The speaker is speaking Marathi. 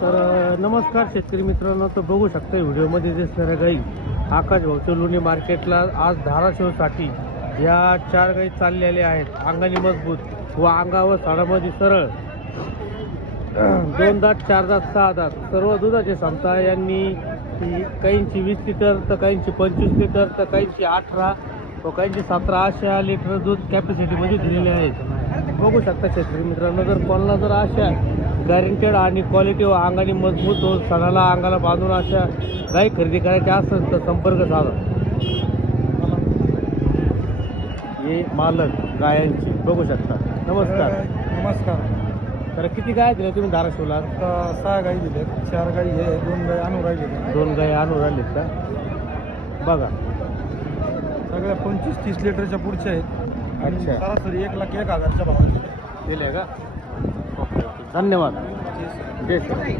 नमस्कार शेतकरी मित्रांनो, तर बघू शकता व्हिडिओमध्ये दिसणाऱ्या गाई आकाश भाऊ मार्केटला आज धाराशिवसाठी या 4 गाई चाललेल्या आहेत. अंगाने मजबूत व अंगावर साडामध्ये सरळ, 2 दात 4 दात 6 दात सर्व दुधाची क्षमता यांनी काहींची 20 लिटर तर काहींची 25 लिटर तर काहींची 18 व काहींची 17 अशा लिटर दूध कॅपॅसिटीमध्ये दिलेले आहेत. बघू शकता शेतकरी मित्रांनो, जर कोणाला जर अशा गॅरंटेड आणि क्वालिटी व अंगाने मजबूत व सणाला अंगाला बांधून अशा गाई खरेदी करायच्या असेल तर संपर्क साधा. हे मालक गायांची बघू शकता. नमस्कार. नमस्कार. तर किती गाय दिल्या तुम्ही धाराशिवला? आता 6 गाई दिल्यात, 4 गाई आहे, 2 गाई आणून राहिले. 2 गाय आणून राहिलेत का? बघा सगळ्या 25-30 लिटरच्या पुढच्या आहेत. अच्छा. सरासरी 1,01,000च्या भावाने दिले का? ओके ओके, धन्यवाद. जय श्री.